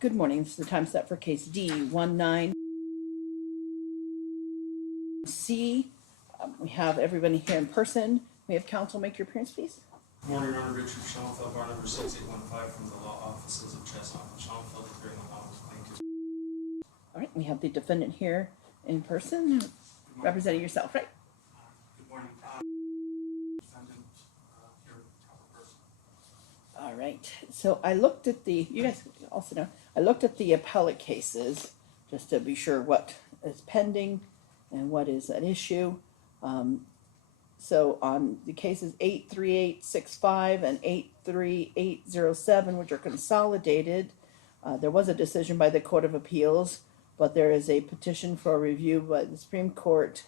Good morning. This is the time set for case D19C. We have everybody here in person. We have counsel make your appearance, please. Good morning, Your Honor. Richard Schonfeld, bar number 6815 from the law offices of Chestnut and Schonfeld, appearing on behalf of plaintiffs. All right, we have the defendant here in person, representing yourself, right? Good morning. Defendant here, proper person. All right. So I looked at you guys also know, I looked at the appellate cases just to be sure what is pending and what is at issue. So on the cases 83865 and 83807, which are consolidated, there was a decision by the Court of Appeals, but there is a petition for review by the Supreme Court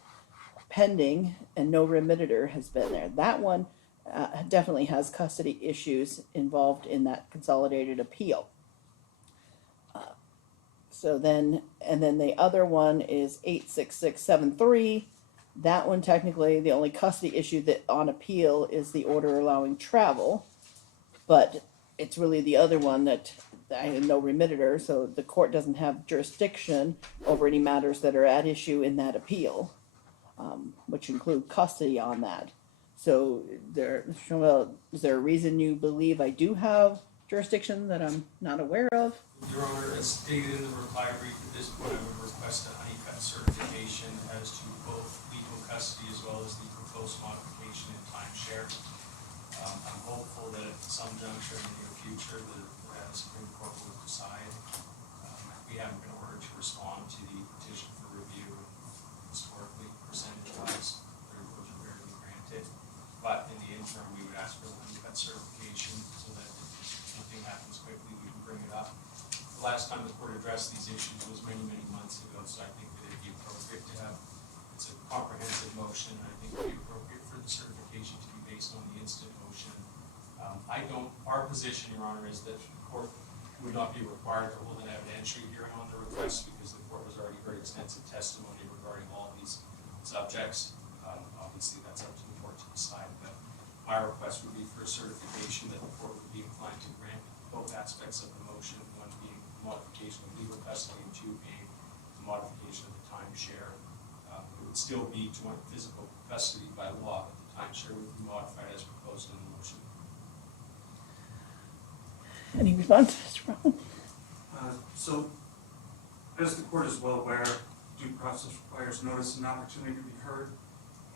pending, and no remitter has been there. That one definitely has custody issues involved in that consolidated appeal. And then the other one is 86673. That one, technically, the only custody issue that on appeal is the order allowing travel, but it's really the other one that I have no remitter, so the court doesn't have jurisdiction over any matters that are at issue in that appeal, which include custody on that. So is there a reason you believe I do have jurisdiction that I'm not aware of? Your Honor, as stated in the reply brief, at this point I would request a Huneycutt certification as to both legal custody as well as the proposed modification and timeshare. I'm hopeful that at some juncture in the near future the Supreme Court will decide. We haven't been ordered to respond to the petition for review. Historically, percentage-wise, those are rarely granted. But in the interim, we would ask for the Huneycutt certification so that if something happens quickly, we can bring it up. The last time the court addressed these issues was many, many months ago, so I think that it'd be appropriate to have, it's a comprehensive motion, and I think it would be appropriate for the certification to be based on the instant motion. Our position, Your Honor, is that the court would not be required to hold an evidentiary hearing on the request because the court has already heard extensive testimony regarding all of these subjects. Obviously, that's up to the court to decide, but my request would be for a certification that the court would be inclined to grant both aspects of the motion, one being modification of legal custody and two being the modification of the timeshare. It would still be joint physical custody by law, but the timeshare would be modified as proposed in the motion. Any response, Mr. Brown? So, as the court is well aware, due process requires notice and opportunity to be heard,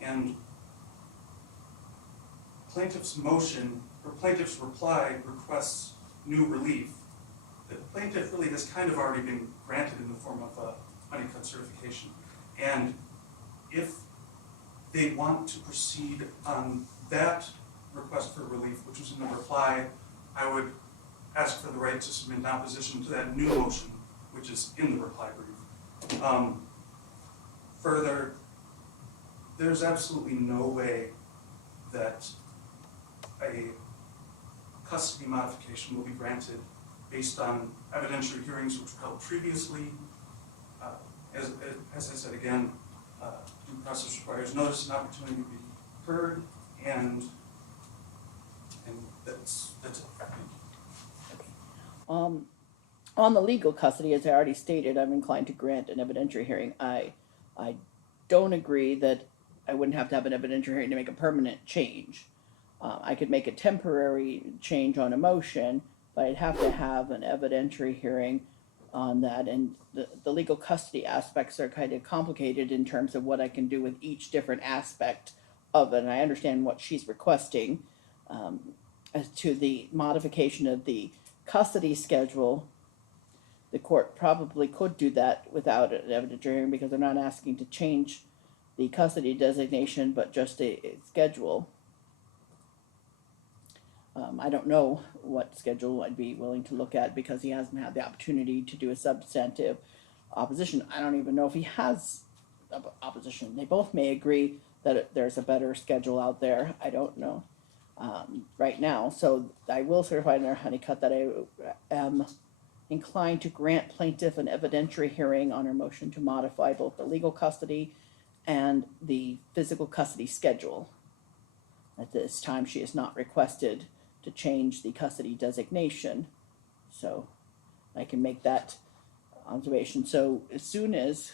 and plaintiff's motion, or plaintiff's reply requests new relief. The plaintiff really has kind of already been granted in the form of a Huneycutt certification, and if they want to proceed on that request for relief, which was in the reply, I would ask for the right to submit an opposition to that new motion, which is in the reply brief. Further, there's absolutely no way that a custody modification will be granted based on evidentiary hearings which were held previously. As I said again, due process requires notice and opportunity to be heard, and that's it. On the legal custody, as I already stated, I'm inclined to grant an evidentiary hearing. I don't agree that I wouldn't have to have an evidentiary hearing to make a permanent change. I could make a temporary change on a motion, but I'd have to have an evidentiary hearing on that. And the legal custody aspects are kind of complicated in terms of what I can do with each different aspect of it. And I understand what she's requesting as to the modification of the custody schedule. The court probably could do that without an evidentiary hearing because they're not asking to change the custody designation, but just a schedule. I don't know what schedule I'd be willing to look at because he hasn't had the opportunity to do a substantive opposition. I don't even know if he has opposition. They both may agree that there's a better schedule out there. I don't know right now. So I will certify in our Huneycutt that I am inclined to grant plaintiff an evidentiary hearing on her motion to modify both the legal custody and the physical custody schedule. At this time, she has not requested to change the custody designation. So I can make that observation. So as soon as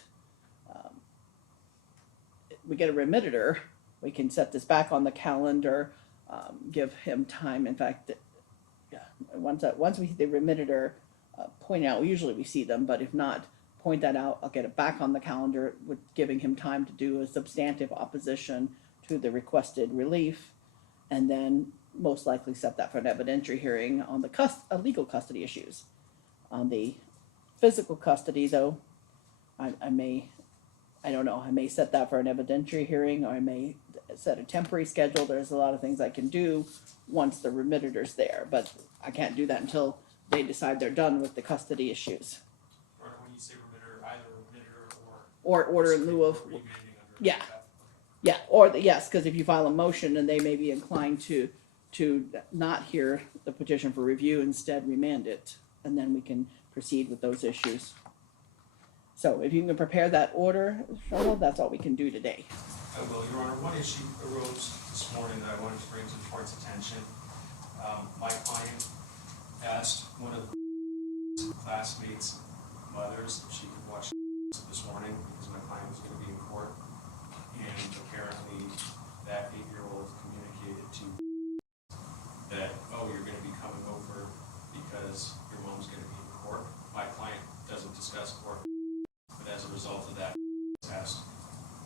we get a remitter, we can set this back on the calendar, give him time. In fact, yeah, once we see the remitter, point out, usually we see them, but if not, point that out. I'll get it back on the calendar with giving him time to do a substantive opposition to the requested relief, and then most likely set that for an evidentiary hearing on the legal custody issues. On the physical custody, though, I don't know, I may set that for an evidentiary hearing, or I may set a temporary schedule. There's a lot of things I can do once the remitter's there, but I can't do that until they decide they're done with the custody issues. Or when you say remitter, either remitter Or order in lieu of, remanding under yeah. that. yeah, or yes, because if you file a motion and they may be inclined to not hear the petition for review, instead remand it, and then we can proceed with those issues. So if you can prepare that order, Schonfeld, that's all we can do today. I will, Your Honor. One issue arose this morning that I wanted to bring to the court's attention. My client asked one of the classmates' mothers if she could watch this morning because my client was going to be in court. And apparently that 8-year-old communicated to that, oh, you're going to be coming over because your mom's going to be in court. My client doesn't discuss court, but as a result of that, asked,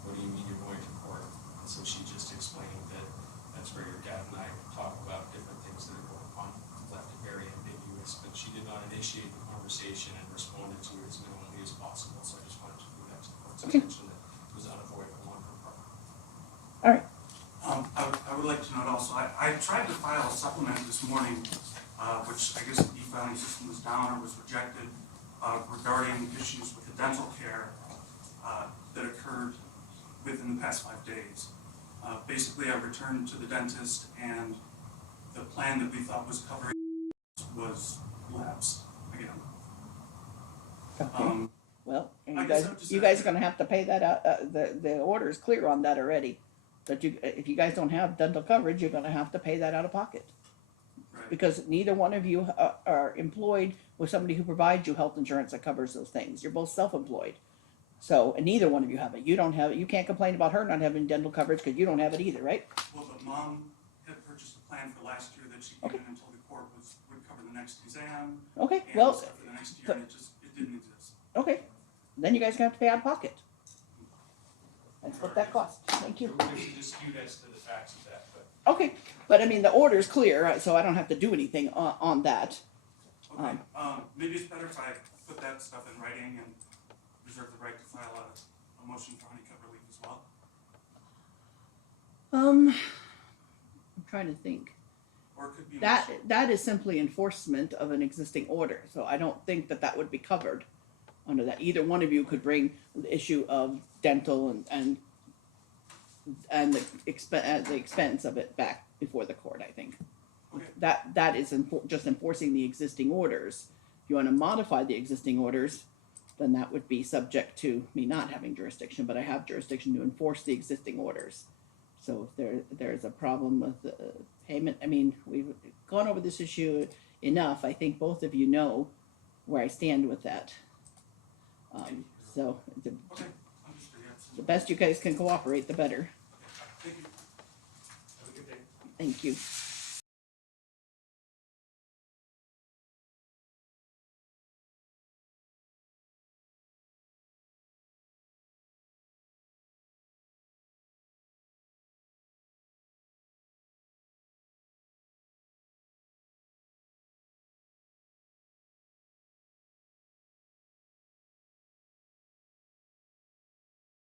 what do you mean you're going to court? And so she just explained that that's where your dad and I talk about different things that are going on, left it very ambiguous, but she did not initiate the conversation and responded to it as minimally as possible. So I just wanted to bring that to the court's attention that it was unavoidable on her part. All right. I would like to note also, I tried to file a supplement this morning, which I guess the e-filing system was down or was rejected, regarding issues with the dental care that occurred within the past 5 days. Basically, I returned to the dentist and the plan that we thought was covering was lapsed again. Okay. Well, I guess I'm just you guys are going to have to pay that out. The order is clear on that already. But if you guys don't have dental coverage, you're going to have to pay that out of pocket. Right. Because neither one of you are employed with somebody who provides you health insurance that covers those things. You're both self-employed. So, and neither one of you have it. You don't have it. You can't complain about her not having dental coverage because you don't have it either, right? Well, but Mom had purchased a plan for last year that she gave in until the court would cover the next exam. Okay, And well, stuff for the next year, and it didn't exist. okay. Then you guys are going to have to pay out of pocket. That's what that costs. Thank you. There's a dispute as to the facts of that, but Okay, but I mean, the order's clear, so I don't have to do anything on that. Okay, maybe it's better if I put that stuff in writing and reserve the right to file a motion for Huneycutt relief as well. I'm trying to think. Or it could be. That is simply enforcement of an existing order, so I don't think that would be covered under that. Either one of you could bring the issue of dental and the expense of it back before the court, I think. Okay. That is just enforcing the existing orders. If you want to modify the existing orders, then that would be subject to me not having jurisdiction, but I have jurisdiction to enforce the existing orders. So if there's a problem with the payment, I mean, we've gone over this issue enough. I think both of you know where I stand with that. So Okay, understood, yes. the best you guys can cooperate, the better. Thank you. have a good day. Thank you.